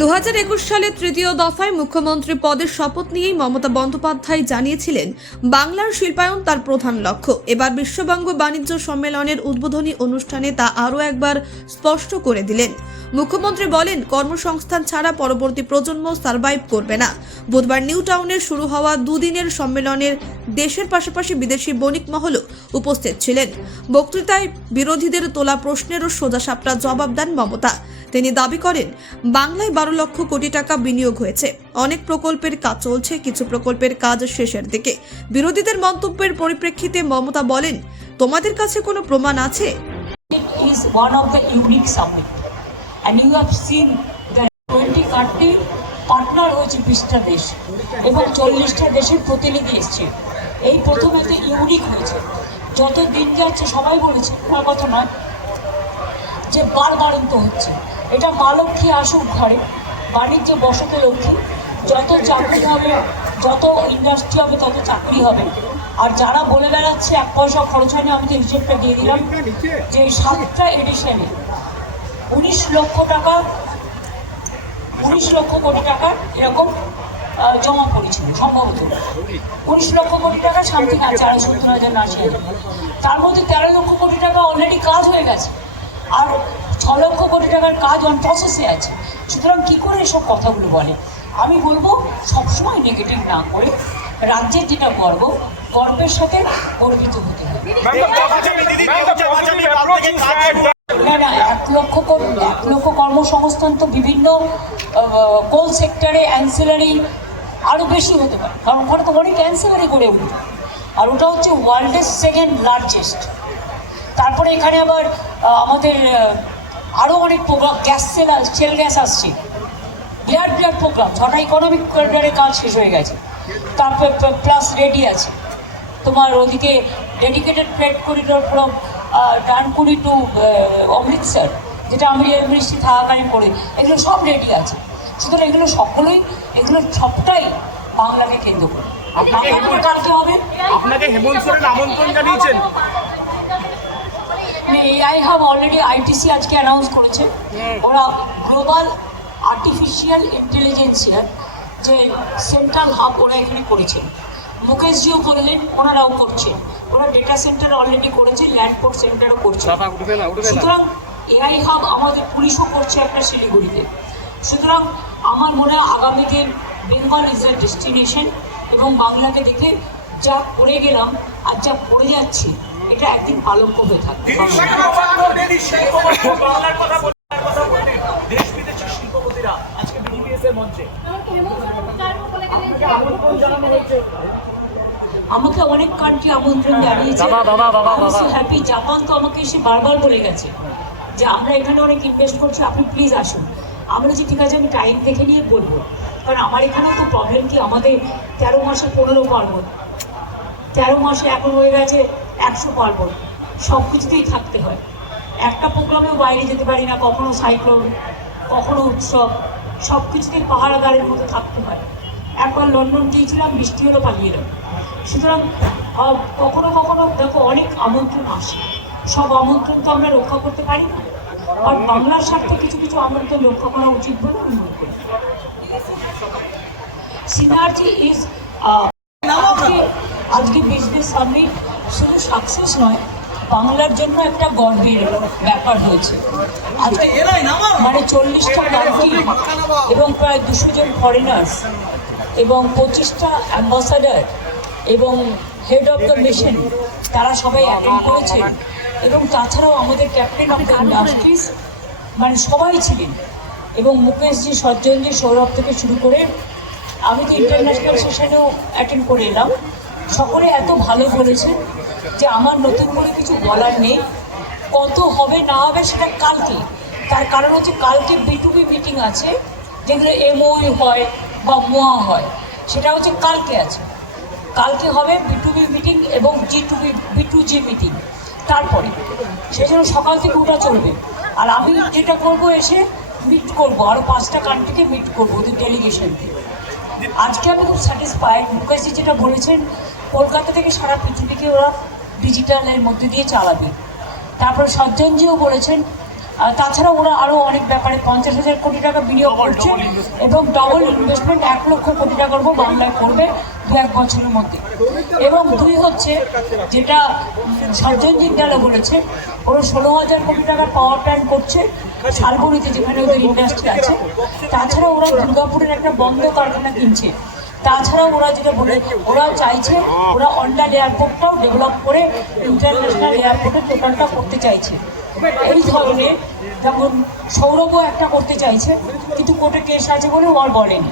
দুহাজার একুশ সালে তৃতীয় দফায় মুখ্যমন্ত্রী পদের শপথ নিয়েই মমতা বন্দ্যোপাধ্যায় জানিয়েছিলেন, বাংলার শিল্পায়ন তার প্রধান লক্ষ্য। এবার বিশ্ববঙ্গ বাণিজ্য সম্মেলনের উদ্বোধনী অনুষ্ঠানে তা আরও একবার স্পষ্ট করে দিলেন। মুখ্যমন্ত্রী বলেন, কর্মসংস্থান ছাড়া পরবর্তী প্রজন্ম সার্ভাইভ করবে না। বুধবার নিউ টাউনে শুরু হওয়া দুদিনের সম্মেলনের দেশের পাশাপাশি বিদেশি বণিক মহলও উপস্থিত ছিলেন। বক্তৃতায় বিরোধীদের তোলা প্রশ্নেরও সোজাসাপটা জবাব দেন মমতা। তিনি দাবি করেন, বাংলায় বারো লক্ষ কোটি টাকা বিনিয়োগ হয়েছে। অনেক প্রকল্পের কাজ চলছে, কিছু প্রকল্পের কাজ শেষের দিকে। বিরোধীদের মন্তব্যের পরিপ্রেক্ষিতে মমতা বলেন, তোমাদের কাছে কোনো প্রমাণ আছে? Is one of the unique summit. And you have seen the 20 country partner হয়েছে বিশটা দেশ এবং চল্লিশটা দেশের প্রতিনিধি এসছে। এই প্রথম এতে ইউনিক হয়েছে। যত দিন যাচ্ছে সবাই বলেছে কথা নয়। যে বারবারন্ত হচ্ছে। এটা মা লক্ষ্মী আসুক ঘরে, বাণিজ্য বসতে লক্ষ্মী, যত চাকরি হবে, যত ইন্ডাস্ট্রি হবে, তত চাকরি হবে। আর যারা বলে বেড়াচ্ছে, এক পয়সা খরচ হয়নি, আমি তো হিসেবটা দিয়ে দিলাম যে সাতটা এডিশনে উনিশ লক্ষ টাকা, উনিশ লক্ষ কোটি টাকা এরকম জমা পড়েছিল সম্ভবত। উনিশ লক্ষ কোটি টাকা সামথিং আছে, আড়াই সত্তর হাজার হাজার তার মধ্যে তেরো লক্ষ কোটি টাকা অলরেডি কাজ হয়ে গেছে। আর ছ লক্ষ কোটি টাকার কাজ অন প্রসেসে আছে। সুতরাং কী করে এসব কথাগুলো বলে? আমি বলব সবসময় নেগেটিভ না করে রাজ্যের যেটা গর্ব গর্বের সাথে গর্বিত হতে হবে। না না এক লক্ষ এক লক্ষ কর্মসংস্থান তো বিভিন্ন কোল সেক্টরে অ্যান্সিলারি আরও বেশি হতে পারে। কারণ ওখানে তো অনেক অ্যান্সিলারি গড়ে উঠবে। আর ওটা হচ্ছে ওয়ার্ল্ডের সেকেন্ড লার্জেস্ট তারপরে এখানে আবার আমাদের আরও অনেক programme gas sale sale gas আসছে। বিরাট বিরাট প্রোগ্রাম ছটা ইকোনমিক করিডোরের কাজ শেষ হয়ে গেছে। তারপর প্লাস রেডি আছে। তোমার ওদিকে dedicated freight corridor from Dankuni to Amritsar যেটা আমি রেল মিনিস্ট্রি থাকাকালীন করে এগুলো সব রেডি আছে। সুতরাং এগুলো সকলেই এগুলো সবটাই বাংলাকে কেন্দ্র করে। আপনাকে কালকে হবে। আপনাকে হেমন্ত সোরেন আমন্ত্রণ জানিয়েছেন। এআই হাব অলরেডি আইটিসি আজকে অ্যানাউন্স করেছে। ওরা গ্লোবাল আর্টিফিশিয়াল ইন্টেলিজেন্সিয়ার যে সেন্ট্রাল হাব ওরা এখানে করেছেন মুকেশজিও করলেন ওনারাও করছেন ওরা ডেটা সেন্টার অলরেডি করেছে ল্যান্ডপোর্ট সেন্টারও করছে। সুতরাং এআই হাব আমাদের পুলিশও করছে একটা শিলিগুড়িতে। সুতরাং আমার মনে হয় আগামী দিন বেঙ্গল ইজ এ ডেস্টিনেশন এবং বাংলাকে দেখে যা করে গেলাম আর যা পড়ে যাচ্ছি এটা একদিন আলোক্য হয়ে থাকবে। দেশ বিদেশের শিল্পপতিরা আজকে বিডিপিএস এর মঞ্চে। আমাকে অনেক কান্ট্রি আমন্ত্রণ জানিয়েছে। হ্যাপি জাপান তো আমাকে এসে বারবার বলে গেছে যে আমরা এখানে অনেক ইনভেস্ট করছি আপনি প্লিজ আসুন। আমরা যে ঠিক আছে আমি টাইম দেখে নিয়ে বলব। কারণ আমার এখানেও তো প্রবলেম কি? আমাদের তেরো মাসে পনেরো পার্বণ। তেরো মাসে এখন হয়ে গেছে একশো পার্বণ সব কিছুতেই থাকতে হয়। একটা প্রোগ্রামেও বাইরে যেতে পারি না কখনো সাইক্লোন কখনো উৎসব সব কিছুতেই পাহারাদারের মতো থাকতে হয়। একবার লন্ডন গিয়েছিলাম বৃষ্টি হলো পালিয়ে এলাম সুতরাং কখনো কখনো দেখো অনেক আমন্ত্রণ আসে। সব আমন্ত্রণ তো আমরা রক্ষা করতে পারি না। আর বাংলার স্বার্থে কিছু কিছু আমন্ত্রণ রক্ষা করা উচিত বলে আমি মনে করি। সিনার্জি ইজ আজকে বিজনেস সামিট শুধু সাকসেস নয় বাংলার জন্য একটা গর্বের ব্যাপার হয়েছে। আজকে মানে চল্লিশটা কান্ট্রি এবং প্রায় দুশো জন ফরেনার্স এবং পঁচিশটা অ্যাম্বাসাডার এবং হেড অফ দ্য মিশন তারা সবাই অ্যাটেন্ড করেছেন। এবং তাছাড়াও আমাদের ক্যাপ্টেন অফ দ্য ইন্ডাস্ট্রিজ মানে সবাই ছিলেন। এবং মুকেশজি সজ্জনজি সৌরভ থেকে শুরু করে আমি তো ইন্টারন্যাশনাল সেশনেও অ্যাটেন্ড করে এলাম। সকলে এত ভালো বলেছেন। যে আমার নতুন করে কিছু বলার নেই। কত হবে না হবে সেটা কালকে। তার কারণ হচ্ছে কালকে বিটুবি মিটিং আছে, যেগুলো এমওই হয় বা মোয়া হয়। সেটা হচ্ছে কালকে আছে। কালকে হবে বিটুবি মিটিং এবং G to B B to G meeting তারপরে সেজন্য সকাল থেকে ওটা চলবে। আর আমি যেটা করব এসে মিট করব আরও পাঁচটা কান্ট্রিকে মিট করব ওদের ডেলিগেশন দিয়ে আজকে আমি খুব স্যাটিসফাইড মুখার্জি যেটা বলেছেন, কলকাতা থেকে সারা পৃথিবীকে ওরা ডিজিটালের মধ্যে দিয়ে চালাবে। তারপর সজ্জনজিও বলেছেন তাছাড়া ওরা আরও অনেক ব্যাপারে পঞ্চাশ হাজার কোটি টাকা বিনিয়োগ করছে এবং ডবল ইনভেস্টমেন্ট এক লক্ষ কোটি টাকার উপর বাংলায় করবে দু এক বছরের মধ্যে। এবং দুই হচ্ছে যেটা সজ্জন জিন্দালা বলেছে ওরা ষোলো হাজার কোটি টাকার পাওয়ার প্ল্যান্ট করছে শালবনিতে যেখানে ওদের ইন্ডাস্ট্রি আছে। তাছাড়া ওরা দুর্গাপুরের একটা বন্ধ কারখানা কিনছে। তাছাড়া ওরা যেটা বলে, ওরাও চাইছে ওরা অন্ডাল এয়ারপোর্টটাও ডেভেলপ করে ইন্টারন্যাশনাল এয়ারপোর্টের টোটালটা করতে চাইছে। এই ধরনের যেমন সৌরভও একটা করতে চাইছে, কিন্তু কোর্টে কেস আছে বলে ও আর বলেনি।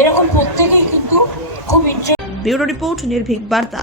এরকম প্রত্যেকেই কিন্তু খুব ইন্টারেস্ট ব্যুরো রিপোর্ট নির্ভীক বার্তা।